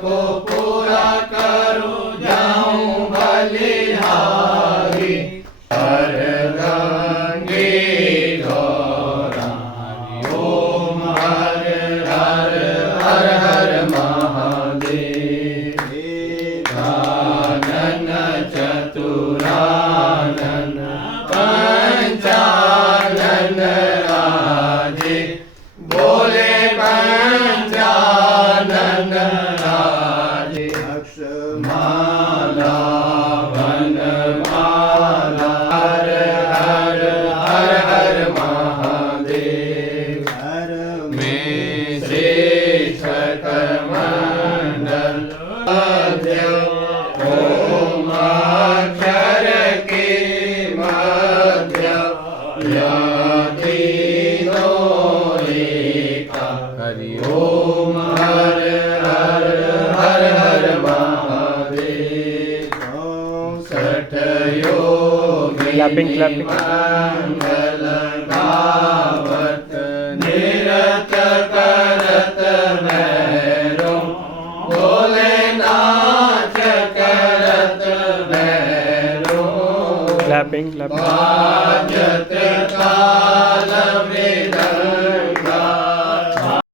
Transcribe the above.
को पूरा करूं जाऊं बलिहारी हर गंगे गौराणी ओम हर हर हर हर महादेव कानन चतुरानन पंचानन राजे बोले पंचानन राजे अक्षमाला वनमाला हर हर हर हर महादेव हर में श्रेष्ठ मंडल ओम अक्षर के मध्य हरि ओम हर हर हर हर महादेव सठ योगी मंगल गावत निरत करत भैरो बोले नाच करत भैरो बाजत काल मृदंग